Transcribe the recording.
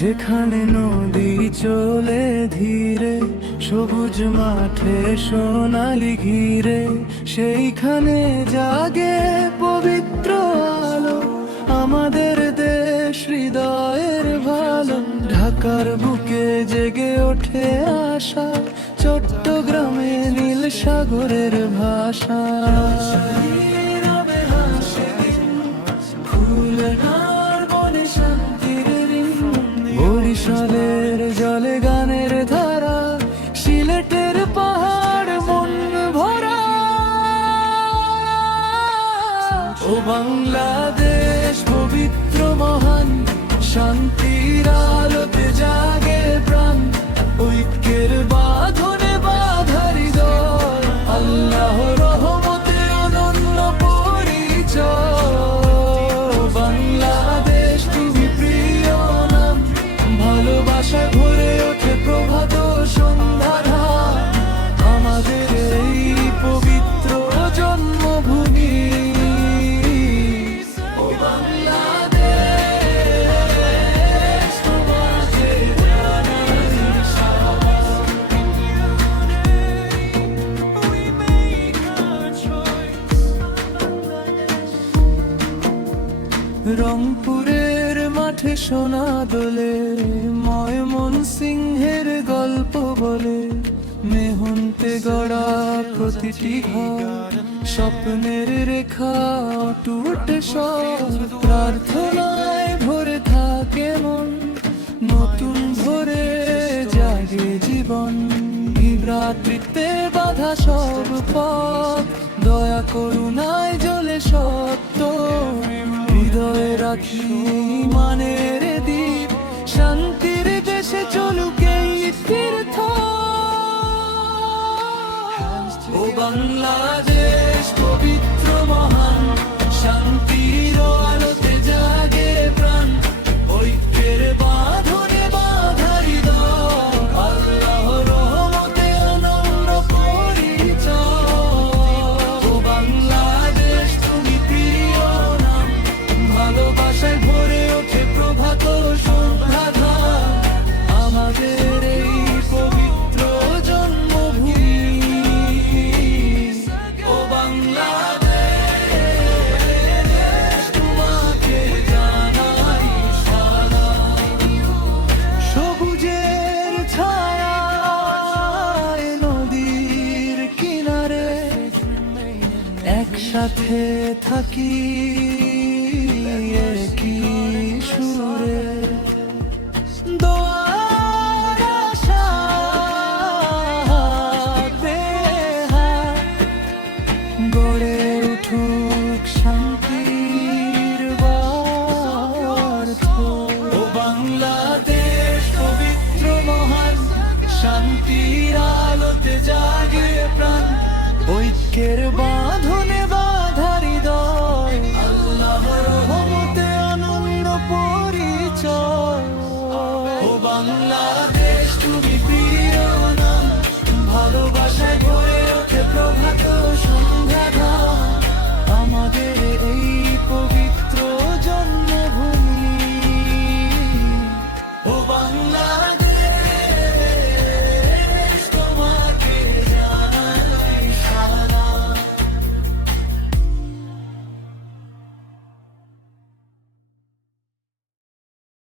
যেখানে নদী চলে ধীরে, সবুজ মাঠে সোনালি ঘিরে, সেইখানে জাগে পবিত্র আলো। আমাদের দেশ হৃদয়ের ভালো, ঢাকার বুকে জেগে ওঠে আশা, চট্টগ্রামে নীল সাগরের ভাষা। বরিশালের জলে গানের ধারা, সিলেটের পাহাড় মন ভরা। ও বাংলাদেশ পবিত্র মহান, শান্তির আলোতে জাগে প্রাণ, ঐক্যের বাঁধনে বাঁধা হৃদয়, আল্লাহর রহমতে অনন্য পরিচয়। বাংলাদেশ তুমি প্রিয় নাম, ভালোবাসায় ভরে ওঠে প্রভাত সন্ধ্যা, আমাদের এই পবিত্র জন্মভূমি। ও বাংলাদেশ তোমাকে জানাই সালাম। রংপুরের মাঠে সোনা দোলে, ময়মনসিংহের গল্প বলে, মেহনতে গড়া প্রতিটি ঘর, স্বপ্নের রেখা অটুট সব, প্রার্থনায় ভরে থাকে মন, নতুন ভরে জাগে জীবন। ভ্রাতৃত্বে বাধা সব পথ, দয়া করুণায় জ্বলে সত্য, হৃদয়ে রাখি মানের দ্বীপ, শান্তির দেশে চলুক এই তীর্থ। ও বাংলাদেশ পবিত্র মহান, শান্তির আলোতে জাগে প্রাণ, ঐক্যের বাঁধনে বাঁধা হৃদয়, আল্লাহর রহমতে অনন্য পরিচয়। ও বাংলাদেশ তুমি প্রিয় নাম, ভালোবাসায় ভরে ওঠে প্রভাত সন্ধ্যা, আমাদের এই পবিত্র জন্মভূমি। ও বাংলাদেশ তোমাকে জানাই সালাম। সবুজের ছায়ায় নদীর কিনারে একসাথে থাকি একই সুরে, দোয়ার আশাতে হাত, গড়ে উঠুক শান্তির বার্থ। ও বাংলাদেশ পবিত্র মহান, শান্তির আলোতে জাগে প্রাণ, ঐক্যের